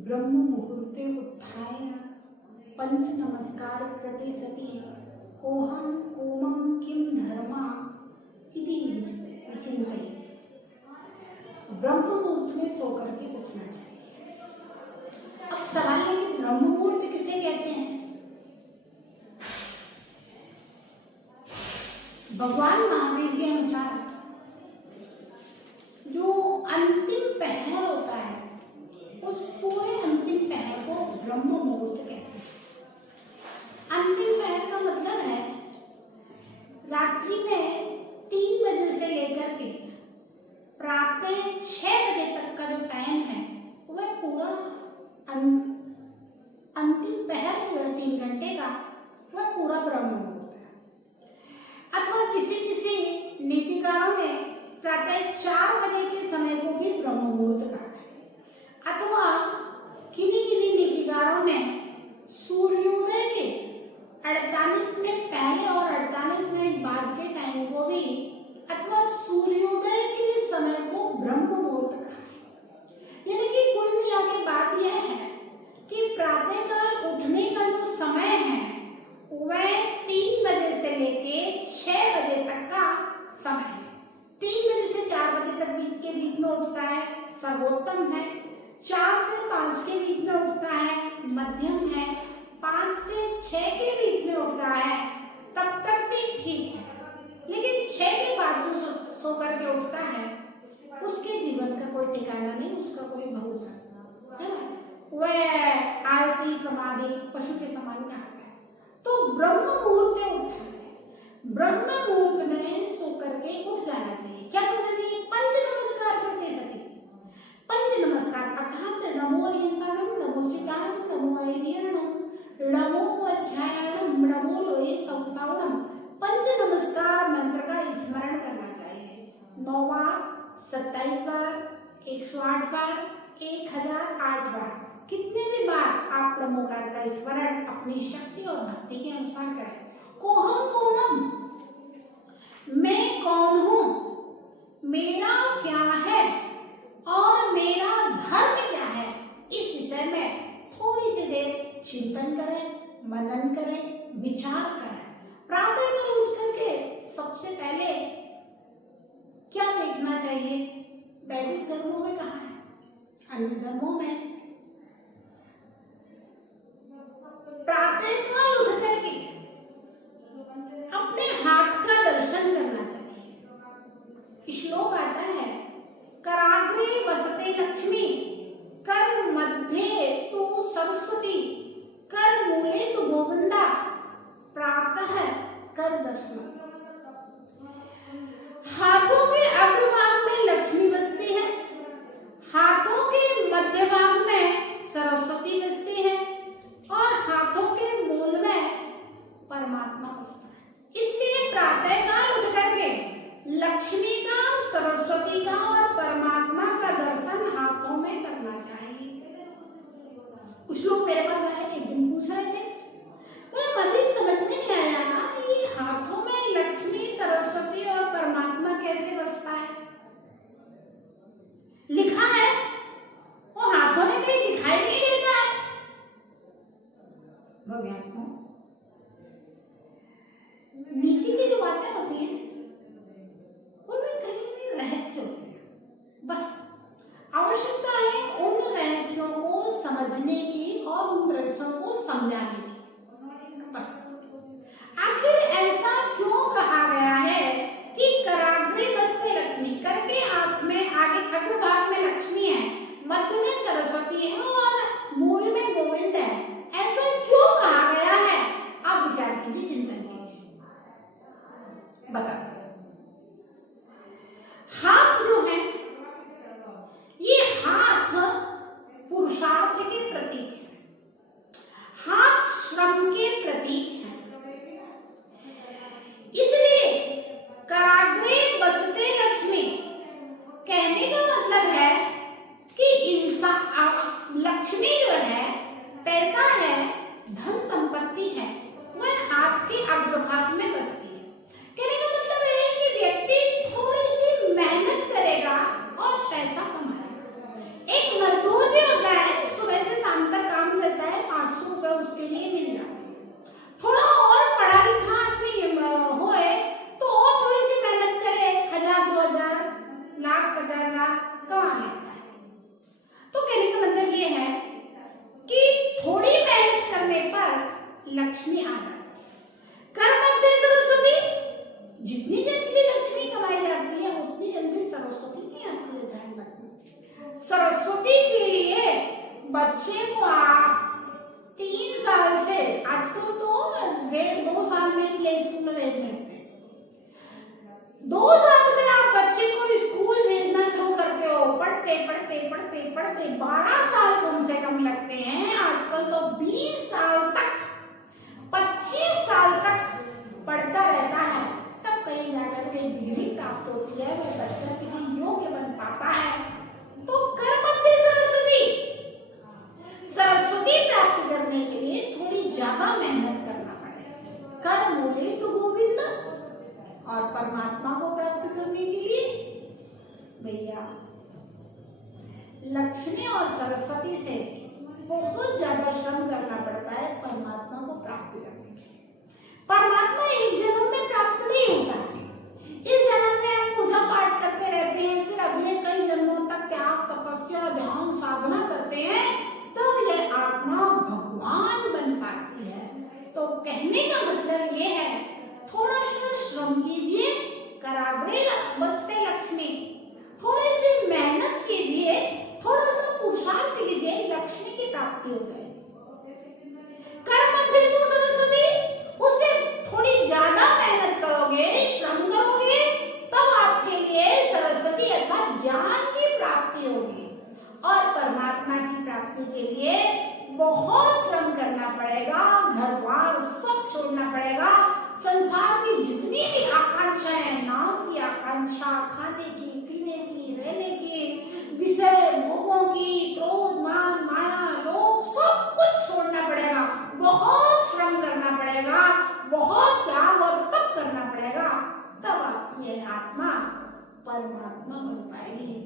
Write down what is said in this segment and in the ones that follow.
ब्रह्म मुहूर्ते उत्थाय पंच नमस्कार कृते सति कोहम कोमम किम धर्मा इति विचिंतये। ब्रह्म मुहूर्त में सोकर के उठना चाहिए। अब सवाल है कि ब्रह्म मुहूर्त किसे कहते हैं? भगवान महावीर के अनुसार जो अंतिम पहर होता है उस पूरे अंतिम पहर को ब्रह्म मुहूर्त कहते हैं। अंतिम पहर का मतलब है रात्रि में 3 बजे से लेकर के प्रातः 6 बजे तक का जो टाइम है वह पूरा अंतिम पहर जो है 3 घंटे का वह पूरा ब्रह्म मुहूर्त है। अथवा किसी नीतिकारों ने प्रातः 4 बजे के समय को भी ब्रह्म मुहूर्त कहा है। अथवा किन्हीं नीतिकारों ने सूर्योदय के 48 मिनट पहले और 48 मिनट बाद के टाइम को भी अथवा सूर्योदय के समय को ब्रह्म मुहूर्त कहा है। यानी कि कुल मिला के बात यह है कि प्रातःकाल उठने का जो समय है वह 3 बजे से लेके 6 बजे तक का समय है। 3 बजे से 4 बजे तक के बीच में उठता है सर्वोत्तम है। 4 से 5 के बीच में उठता है मध्यम है। 5 से 6 के बीच में उठता है तब तक भी ठीक है। लेकिन 6 के बाद जो सो करके उठता है उसके जीवन का कोई ठिकाना नहीं, उसका कोई भरोसा है ना, वह आलसी प्रमादी पशु के समान है। तो ब्रह्म मुहूर्त में उठना है। ब्रह्म मुहूर्त में सो करके उठ जाना चाहिए। क्या करना चाहिए? पंच नमस्कार करते सके। पंच नमस्कार अर्थात नमो अरियंताणम, नमो सीताणम, नमो ऐरियणम, नमो अध्यायणम, नमो लोये संसावणम। पंच नमस्कार मंत्र का स्मरण करना चाहिए। 9 बार, 27 बार, 108 बार, 1008 बार, कितने भी बार आप ब्रह्मोकार का स्मरण अपनी शक्ति और भक्ति के अनुसार करें। कोहम कोमम, मैं कौन हूं, मेरा क्या है और मेरा धर्म क्या है, इस विषय में थोड़ी सी देर चिंतन करें, मनन करें, विचार करें। प्रातः काल उठ करके सबसे पहले क्या देखना चाहिए? वैदिक धर्मों में कहा है, अन्य धर्मों में प्रातःकाल उठ करके अपने हाथ का दर्शन करना चाहिए। श्लोक आता है, कराग्रे वसते लक्ष्मी, कर मध्ये तु सरस्वती, कर मूले तु गोविंदा, प्रातः कर दर्शन। हाथों के अग्रभाग में लक्ष्मी बसती है, हाथों के मध्य भाग में सरस्वती बसती है और हाथों के मूल में परमात्मा बसता है। इसलिए प्रातःकाल उठ करके लक्ष्मी का, सरस्वती का और परमात्मा का दर्शन हाथों प्राप्त करने के लिए। परमात्मा एक जन्म में प्राप्त नहीं होता है। इस जन्म में हम पूजा पाठ करते रहते हैं, फिर अगले कई जन्मों तक त्याग तपस्या ध्यान साधना करते हैं, तब यह आत्मा भगवान बन पाती है। तो कहने का मतलब ये है, थोड़ा सा श्रम कीजिए, कराग्रे बसते लक्ष्मी, थोड़ी सी मेहनत कीजिए, थोड़ा सा पुरुषार्थ कीजिए, लक्ष्मी की प्राप्ति हो जाए। कर्म बिंदु सरस्वती, उससे थोड़ी ज्यादा मेहनत करोगे, श्रम करोगे, तब आपके लिए सरस्वती अर्थात ज्ञान की प्राप्ति होगी। और परमात्मा की प्राप्ति के लिए बहुत श्रम करना पड़ेगा, घर बार सब छोड़ना पड़ेगा। संसार की जितनी भी आकांक्षाएं, नाम की आकांक्षा, खाने की, पीने की, रहने की, विषय भोगों की, क्रोध मान माया लोभ, सब कुछ छोड़ना पड़ेगा, बहुत श्रम करना पड़ेगा, बहुत त्याग और तप करना पड़ेगा, तब आपकी आत्मा परमात्मा बन पाएगी।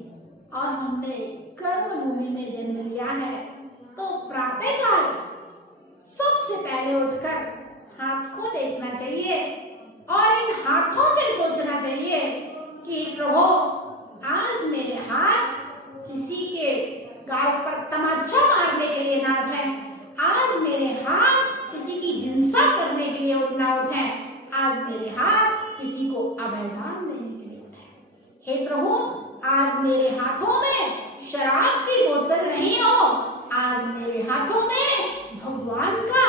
और हमने कर्म भूमि में जन्म लिया है, तो प्रातःकाल सबसे पहले उठकर हाथ को देखना चाहिए और इन हाथों से सोचना चाहिए कि प्रभु आज मेरे हाथ किसी के गाल पर तमाचा मारने के लिए ना उठे, आज मेरे हाथ किसी की हिंसा करने के लिए ना उठे, आज मेरे हाथ किसी को अभयदान देने के लिए उठे। हे प्रभु, आज मेरे हाथों में शराब की बोतल नहीं हो, आज मेरे हाथों में भगवान का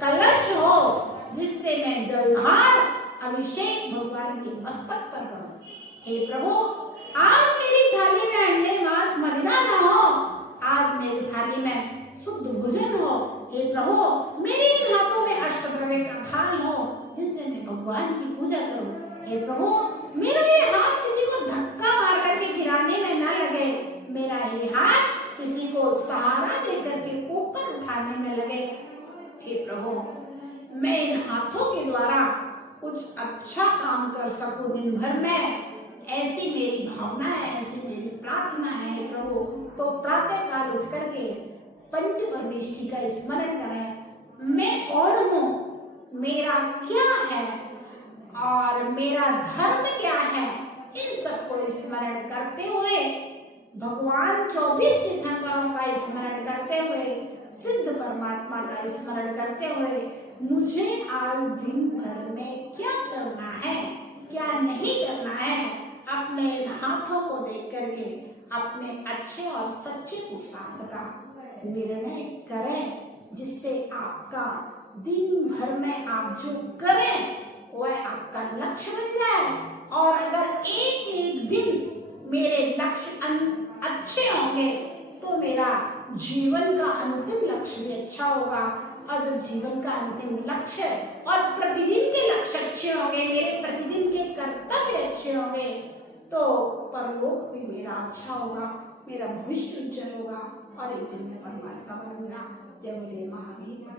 कलश हो, जिससे मैं जलधार अभिषेक भगवान के मस्तक पर करूं। हे प्रभु, आज मेरी थाली में अंडे मांस मदिरा न हो, आज मेरी थाली में शुद्ध भोजन हो। हे प्रभु, मेरे इन हाथों में अष्टद्रव्य का थाल हो, जिससे मैं भगवान की पूजा करूं। हे प्रभु, मेरा ये हाथ किसी को धक्का मार करके गिराने में न लगे, मेरा ये हाथ किसी को सहारा देकर के ऊपर उठाने में लगे। हे प्रभु, मैं इन हाथों के द्वारा कुछ अच्छा काम कर सकूं दिन भर में, ऐसी मेरी भावना है, ऐसी मेरी प्रार्थना है प्रभु। तो प्रातः काल उठ करके पंच परमेष्ठी का स्मरण करें। मैं कौन हूँ, मेरा क्या है और मेरा धर्म क्या है, इन सबको स्मरण करते हुए, भगवान 24 तीर्थंकरों का स्मरण करते हुए, सिद्ध परमात्मा का स्मरण करते हुए, मुझे आज दिन भर में क्या करना है, क्या नहीं करना है, अपने हाथों को देख करके अपने अच्छे और सच्चे पुरुषार्थ का निर्णय करें, जिससे आपका दिन भर में आप जो करें वह आपका लक्ष्य बन जाए। और अगर एक एक दिन मेरे लक्ष्य अच्छे होंगे तो मेरा जीवन का अंतिम लक्ष्य भी अच्छा होगा। और जब जीवन का अंतिम लक्ष्य और प्रतिदिन के लक्ष्य अच्छे होंगे, मेरे प्रतिदिन के कर्तव्य अच्छे होंगे, तो परलोक भी मेरा अच्छा होगा, मेरा भविष्य उज्जवल होगा और एक दिन मैं परमात्मा बनूंगा। जय बोले महावीर।